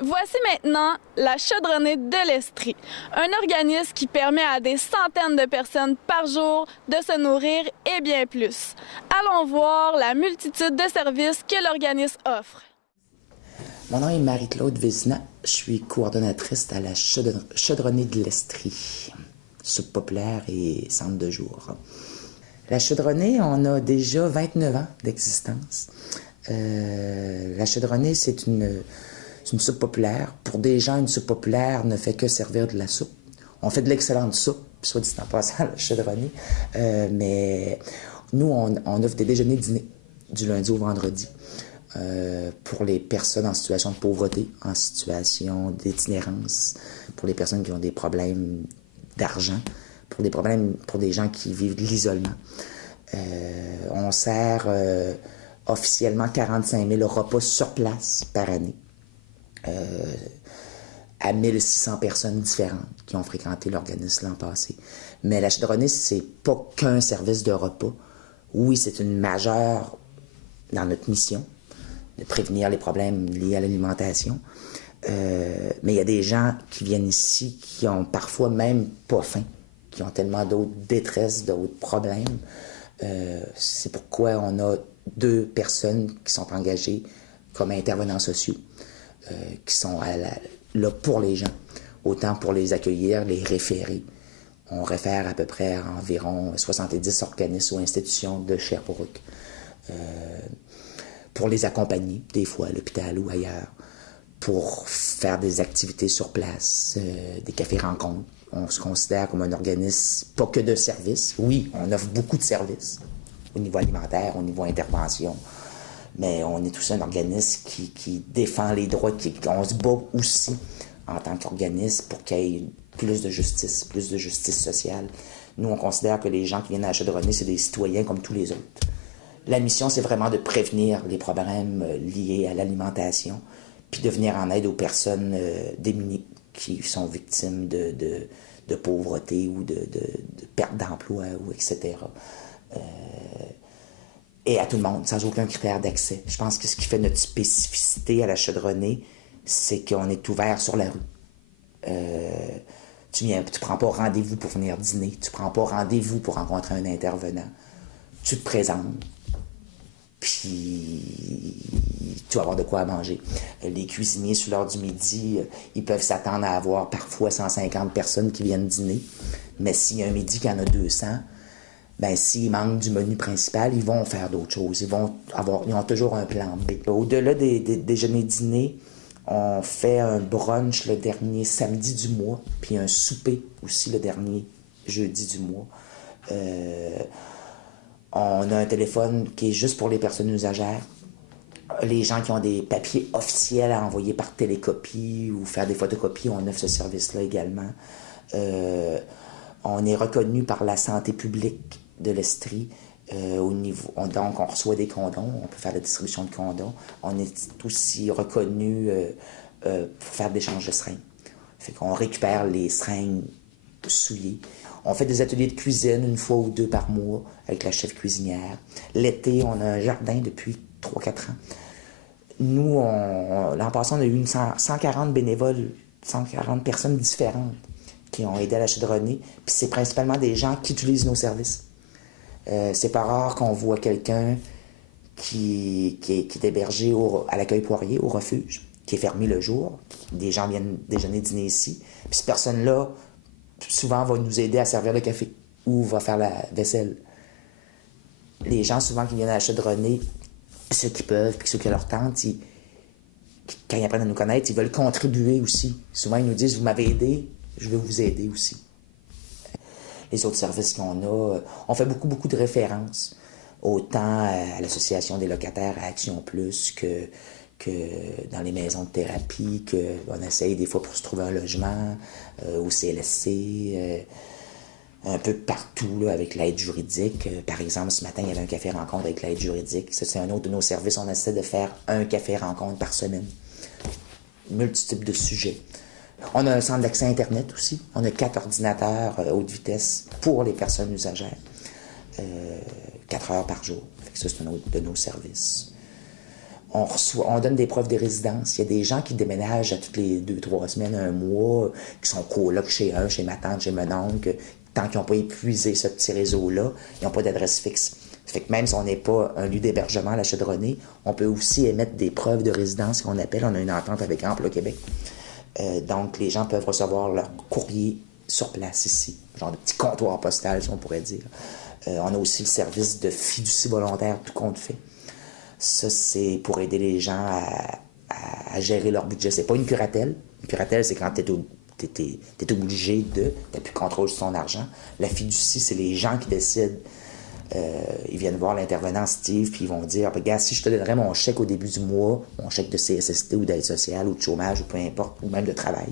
Voici maintenant la chaudronnée de l'Estrie, un organisme qui permet à des centaines de personnes par jour de se nourrir et bien plus. Allons voir la multitude de services que l'organisme offre. Mon nom est Marie-Claude Vézina. Je suis coordonnatrice à la chaudronnée de l'Estrie, soupe populaire et centre de jour. La chaudronnée, on a déjà 29 ans d'existence. La chaudronnée, c'est une soupe populaire. Pour des gens, une soupe populaire ne fait que servir de la soupe. On fait de l'excellente soupe, soit dit en passant, la chaudronnée. Mais nous, on offre des déjeuners-dîners du lundi au vendredi pour les personnes en situation de pauvreté, en situation d'itinérance, pour les personnes qui ont des problèmes d'argent, pour des gens qui vivent de l'isolement. On sert officiellement 45 000 repas sur place par année. À 1600 personnes différentes qui ont fréquenté l'organisme l'an passé. Mais la chaudronnée, c'est pas qu'un service de repas. Oui, c'est une majeure dans notre mission de prévenir les problèmes liés à l'alimentation. Mais il y a des gens qui viennent ici qui ont parfois même pas faim, qui ont tellement d'autres détresses, d'autres problèmes. C'est pourquoi on a 2 personnes qui sont engagées comme intervenants sociaux, qui sont là pour les gens, autant pour les accueillir, les référer. On réfère à peu près à environ 70 organismes ou institutions de Sherbrooke pour les accompagner, des fois à l'hôpital ou ailleurs, pour faire des activités sur place, des cafés-rencontres. On se considère comme un organisme pas que de services. Oui, on offre beaucoup de services au niveau alimentaire, au niveau intervention, mais on est aussi un organisme qui défend les droits, on se bat aussi en tant qu'organisme pour qu'il y ait plus de justice sociale. Nous, on considère que les gens qui viennent à la chaudronnée, c'est des citoyens comme tous les autres. La mission, c'est vraiment de prévenir les problèmes liés à l'alimentation, puis de venir en aide aux personnes démunies qui sont victimes de pauvreté ou de perte d'emploi, ou etc. Et à tout le monde, sans aucun critère d'accès. Je pense que ce qui fait notre spécificité à la chaudronnée, c'est qu'on est ouvert sur la rue. Tu prends pas rendez-vous pour venir dîner, tu prends pas rendez-vous pour rencontrer un intervenant. Tu te présentes, puis tu vas avoir de quoi à manger. Les cuisiniers, sur l'heure du midi, ils peuvent s'attendre à avoir parfois 150 personnes qui viennent dîner. Mais s'il y a un midi qu'il y en a 200, ben s'il manque du menu principal, ils vont faire d'autres choses. Ils ont toujours un plan B. Au-delà des déjeuners-dîners, on fait un brunch le dernier samedi du mois, puis un souper aussi le dernier jeudi du mois. On a un téléphone qui est juste pour les personnes usagères. Les gens qui ont des papiers officiels à envoyer par télécopie ou faire des photocopies, on offre ce service-là également. On est reconnu par la santé publique de l'Estrie. Donc, on reçoit des condoms, on peut faire la distribution de condoms. On est aussi reconnu pour faire de l'échange de seringues. Fait qu'on récupère les seringues souillées. On fait des ateliers de cuisine 1 fois ou 2 par mois avec la chef cuisinière. L'été, on a un jardin depuis 3-4 ans. Nous, l'an passé, on a eu 140 bénévoles, 140 personnes différentes qui ont aidé à la chaudronnée. Puis c'est principalement des gens qui utilisent nos services. C'est pas rare qu'on voit quelqu'un qui est hébergé à l'accueil Poirier, au refuge, qui est fermé le jour. Des gens viennent déjeuner, dîner ici. Puis cette personne-là, souvent, va nous aider à servir le café ou va faire la vaisselle. Les gens, souvent, qui viennent à la chaudronnée, ceux qui peuvent, puis ceux qui ont leur tente, quand ils apprennent à nous connaître, ils veulent contribuer aussi. Souvent, ils nous disent « Vous m'avez aidé, je veux vous aider aussi ». Les autres services qu'on a, on fait beaucoup de références, autant à l'Association des locataires, à Action Plus, que dans les maisons de thérapie, qu'on essaye des fois pour se trouver un logement, au CLSC, un peu partout là, avec l'aide juridique. Par exemple, ce matin, il y avait un café-rencontre avec l'aide juridique. Ça, c'est un autre de nos services. On essaie de faire un café-rencontre par semaine. Multitude de sujets. On a un centre d'accès Internet aussi. On a 4 ordinateurs haute vitesse pour les personnes usagères. 4 heures par jour. Fait que ça, c'est un autre de nos services. On donne des preuves de résidence. Il y a des gens qui déménagent à toutes les 2-3 semaines, un mois, qui sont colocs chez un, chez ma tante, chez mon oncle. Tant qu'ils n'ont pas épuisé ce petit réseau-là, ils n'ont pas d'adresse fixe. Ça fait que même si on n'est pas un lieu d'hébergement à la Chaudronnée, on peut aussi émettre des preuves de résidence qu'on appelle. On a une entente avec Emploi Québec. Donc, les gens peuvent recevoir leur courrier sur place ici. Genre de petit comptoir postal, si on pourrait dire. On a aussi le service de fiducie volontaire, tout compte fait. Ça, c'est pour aider les gens à gérer leur budget. C'est pas une curatelle. Une curatelle, c'est quand t'es obligé t'as plus de contrôle sur ton argent. La fiducie, c'est les gens qui décident. Ils viennent voir l'intervenant Steve, puis ils vont dire, regarde, si je te donnerais mon chèque au début du mois, mon chèque de CSST ou d'aide sociale ou de chômage ou peu importe, ou même de travail,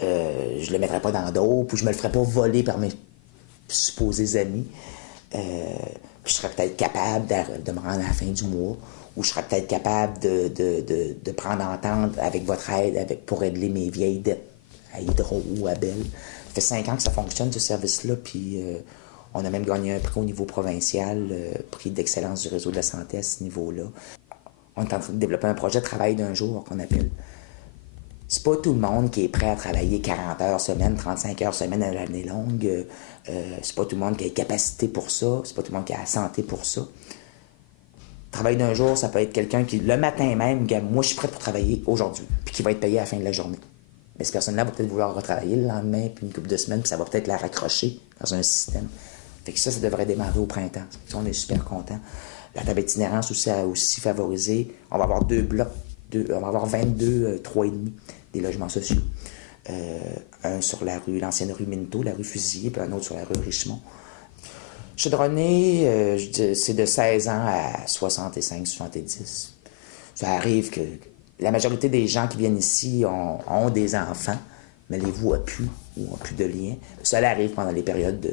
je le mettrais pas dans d'autres, ou je me le ferais pas voler par mes supposés amis. Puis je serais peut-être capable de me rendre à la fin du mois, ou je serais peut-être capable de prendre entente avec votre aide pour régler mes vieilles dettes à Hydro ou à Bell. Ça fait 5 ans que ça fonctionne, ce service-là, puis on a même gagné un prix au niveau provincial, prix d'excellence du réseau de la santé à ce niveau-là. On est en train de développer un projet de travail d'un jour qu'on appelle. C'est pas tout le monde qui est prêt à travailler 40 heures semaine, 35 heures semaine à l'année longue. C'est pas tout le monde qui a les capacités pour ça. C'est pas tout le monde qui a la santé pour ça. Travail d'un jour, ça peut être quelqu'un qui, le matin même, moi je suis prêt pour travailler aujourd'hui, puis qui va être payé à la fin de la journée. Mais cette personne-là va peut-être vouloir retravailler le lendemain, puis une couple de semaines, puis ça va peut-être la raccrocher dans un système. Fait que ça devrait démarrer au printemps. Ça, on est super contents. La table itinérance aussi a aussi favorisé. On va avoir 2 blocs, on va avoir 22, 3,5 des logements sociaux. Un sur l'ancienne rue Minto, la rue Fusilier, puis un autre sur la rue Richemont. Chaudronné, c'est de 16 ans à 65, 70. Ça arrive que la majorité des gens qui viennent ici ont des enfants, mais les voient plus ou n'ont plus de lien. Ça arrive pendant les périodes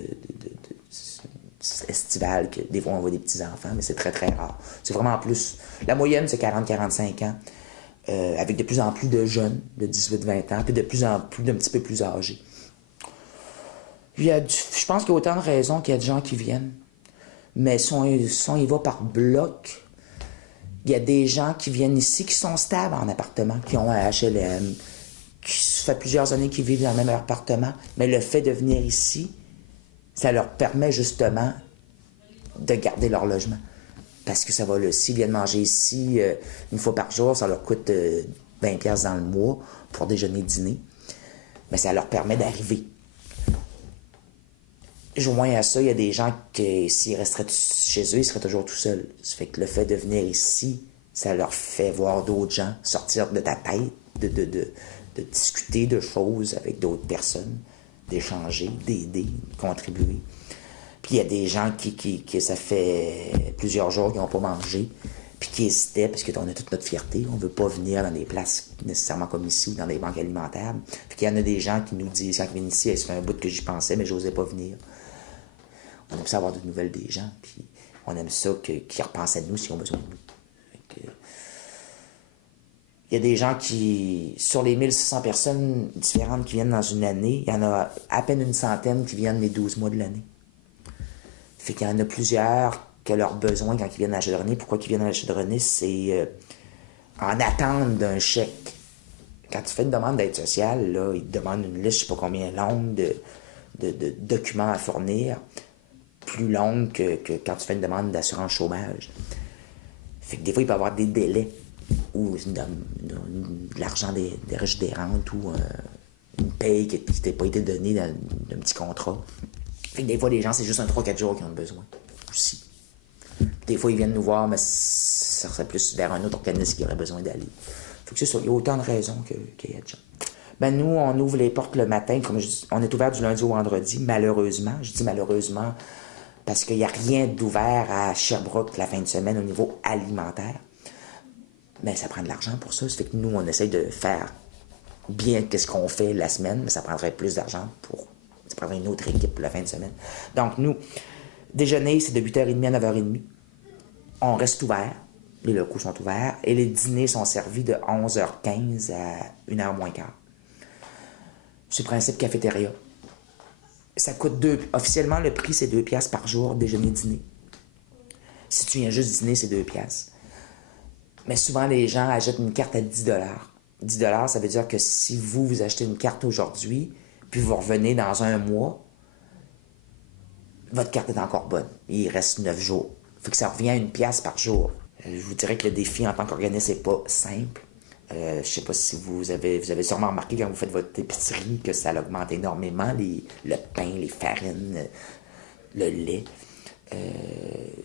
estivales, que des fois on voit des petits-enfants, mais c'est très, très rare. C'est vraiment plus... La moyenne, c'est 40-45 ans, avec de plus en plus de jeunes, de 18-20 ans, puis de plus en plus d'un petit peu plus âgés. Je pense qu'il y a autant de raisons qu'il y a de gens qui viennent. Mais si on y va par bloc, il y a des gens qui viennent ici qui sont stables en appartement, qui ont un HLM, qui fait plusieurs années qu'ils vivent dans le même appartement. Mais le fait de venir ici, ça leur permet justement de garder leur logement. Parce que ça va là, s'ils viennent manger ici une fois par jour, ça leur coûte 20$ dans le mois pour déjeuner, dîner. Mais ça leur permet d'arriver. Joint à ça, il y a des gens qui, s'ils resteraient chez eux, ils seraient toujours tout seuls. Ça fait que le fait de venir ici, ça leur fait voir d'autres gens, sortir de ta tête, de discuter de choses avec d'autres personnes, d'échanger, d'aider, de contribuer. Puis il y a des gens qui ça fait plusieurs jours qu'ils n'ont pas mangé, puis qui hésitaient, parce qu'on a toute notre fierté. On ne veut pas venir dans des places nécessairement comme ici ou dans des banques alimentaires. Puis qu'il y en a des gens qui nous disent, quand ils viennent ici, ça fait un bout que j'y pensais, mais je n'osais pas venir. On aime ça avoir de nouvelles des gens, puis on aime ça qu'ils repensent à nous s'ils ont besoin de nous. Il y a des gens qui, sur les 1600 personnes différentes qui viennent dans une année, il y en a à peine une centaine qui viennent les 12 mois de l'année. Fait qu'il y en a plusieurs que leurs besoins quand ils viennent à la Chaudronnée. Pourquoi ils viennent à la Chaudronnée? C'est en attente d'un chèque. Quand tu fais une demande d'aide sociale, là, ils te demandent une liste, je ne sais pas combien longue, de documents à fournir, plus longue que quand tu fais une demande d'assurance chômage. Fait que des fois, il peut y avoir des délais ou de l'argent des riches des rentes ou une paye qui n'a pas été donnée dans un petit contrat. Fait que des fois, les gens, c'est juste un 3-4 jours qu'ils ont besoin aussi. Des fois, ils viennent nous voir, mais ça serait plus vers un autre organisme qui aurait besoin d'aller. Fait que c'est ça, il y a autant de raisons qu'il y a de gens. Ben nous, on ouvre les portes le matin, comme je dis, on est ouvert du lundi au vendredi, malheureusement. Je dis malheureusement parce qu'il n'y a rien d'ouvert à Sherbrooke la fin de semaine au niveau alimentaire. Mais ça prend de l'argent pour ça. Ça fait que nous, on essaye de faire bien ce qu'on fait la semaine, mais ça prendrait plus d'argent ça prendrait une autre équipe pour la fin de semaine. Donc nous, déjeuner, c'est de 8h30 à 9h30. On reste ouvert. Les locaux sont ouverts. Et les dîners sont servis de 11h15 à 1h moins quart. C'est le principe cafétéria. Ça coûte officiellement, le prix, c'est 2$ par jour, déjeuner-dîner. Si tu viens juste dîner, c'est 2$. Mais souvent, les gens achètent une carte à 10 10 ça veut dire que si vous achetez une carte aujourd'hui, puis vous revenez dans un mois, votre carte est encore bonne. Il reste 9 jours. Fait que ça revient à 1$ par jour. Je vous dirais que le défi en tant qu'organisme n'est pas simple. Je ne sais pas si vous avez sûrement remarqué quand vous faites votre épicerie que ça augmente énormément, le pain, les farines, le lait.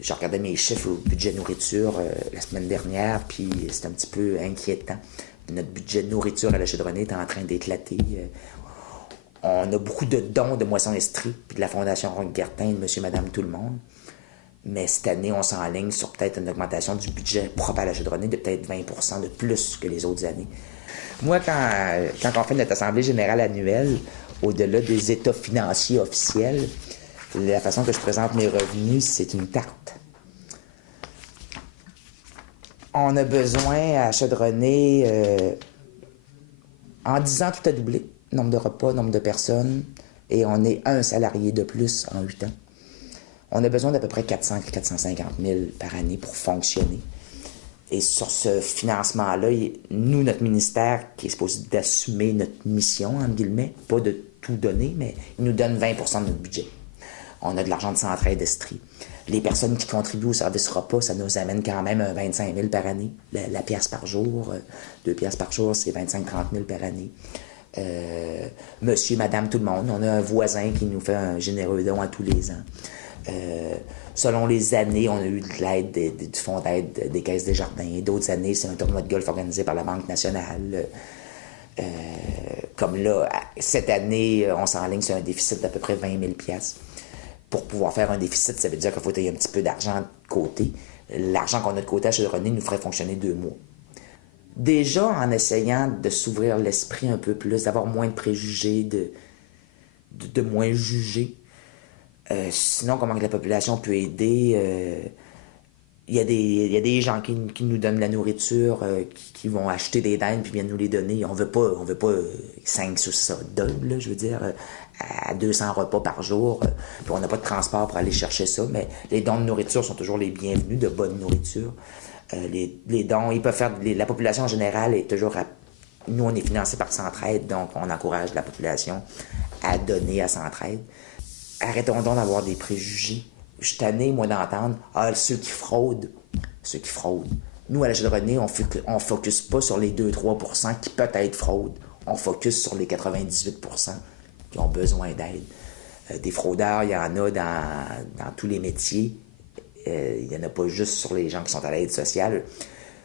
Je regardais mes chiffres au budget nourriture la semaine dernière, puis c'est un petit peu inquiétant. Notre budget de nourriture à la Chaudronnée est en train d'éclater. On a beaucoup de dons de Moisson Estrie, puis de la Fondation Roque-Guertin, de Monsieur, Madame, tout le monde. Mais cette année, on s'enligne sur peut-être une augmentation du budget propre à la Chaudronnée de peut-être 20% de plus que les autres années. Moi, quand on fait notre Assemblée générale annuelle, au-delà des états financiers officiels, la façon que je présente mes revenus, c'est une tarte. On a besoin à Chaudronnée, en 10 ans, tout a doublé. Nombre de repas, nombre de personnes, et on est un salarié de plus en 8 ans. On a besoin d'à peu près 450 000 par année pour fonctionner. Et sur ce financement-là, nous, notre ministère, qui est supposé d'assumer notre mission, entre guillemets, pas de tout donner, mais il nous donne 20% de notre budget. On a de l'argent de Centraide Estrie. Les personnes qui contribuent au service repas, ça nous amène quand même 25 000 par année. La pièce par jour, 2 pièces par jour, c'est 25-30 000 par année. Monsieur, madame, tout le monde. On a un voisin qui nous fait un généreux don à tous les ans. Selon les années, on a eu de l'aide du fonds d'aide des Caisses des Jardins. D'autres années, c'est un tournoi de golf organisé par la Banque nationale. Comme là, cette année, on s'enligne sur un déficit d'à peu près 20 000 $. Pour pouvoir faire un déficit, ça veut dire qu'il faut qu'il y ait un petit peu d'argent de côté. L'argent qu'on a de côté à Chaudronnée nous ferait fonctionner 2 mois. Déjà, en essayant de s'ouvrir l'esprit un peu plus, d'avoir moins de préjugés, de moins juger. Sinon, comment la population peut aider? Il y a des gens qui nous donnent de la nourriture, qui vont acheter des dindes puis viennent nous les donner. On veut pas 5 sur ça là, je veux dire, à 200 repas par jour. Puis on n'a pas de transport pour aller chercher ça, mais les dons de nourriture sont toujours les bienvenus, de bonne nourriture. Les dons, ils peuvent faire... La population en général est toujours... Nous, on est financé par Centraide, donc on encourage la population à donner à Centraide. Arrêtons donc d'avoir des préjugés. Je suis tanné, moi, d'entendre « ceux qui fraudent. » Ceux qui fraudent. Nous, à la Chaudronnée, on focus pas sur les 2-3% qui peut-être fraudent. On focus sur les 98% qui ont besoin d'aide. Des fraudeurs, il y en a dans tous les métiers. Il n'y en a pas juste sur les gens qui sont à l'aide sociale.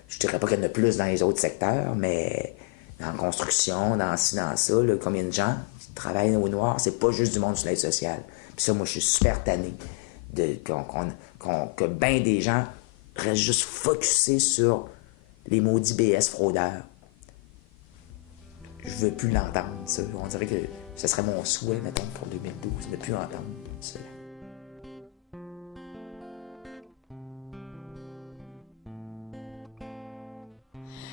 Je dirais pas qu'il y en a plus dans les autres secteurs, mais dans la construction, dans ci, dans ça, là, combien de gens qui travaillent au noir, c'est pas juste du monde sur l'aide sociale. Puis ça, moi, je suis super tanné que bien des gens restent juste focusés sur les maudits BS fraudeurs. Je veux plus l'entendre, ça. On dirait que ce serait mon souhait, mettons, pour 2012, ne plus entendre cela.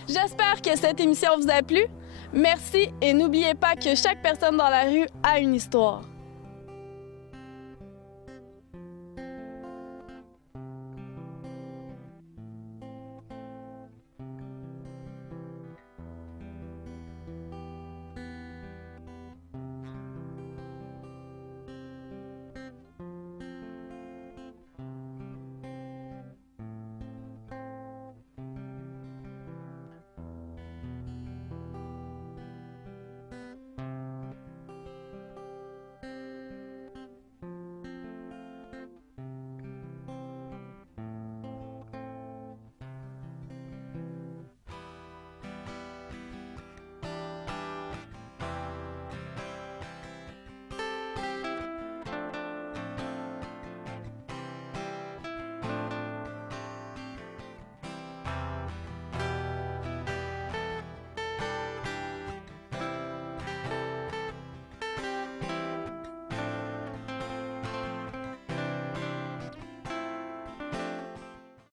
J'espère que cette émission vous a plu. Merci et n'oubliez pas que chaque personne dans la rue a une histoire.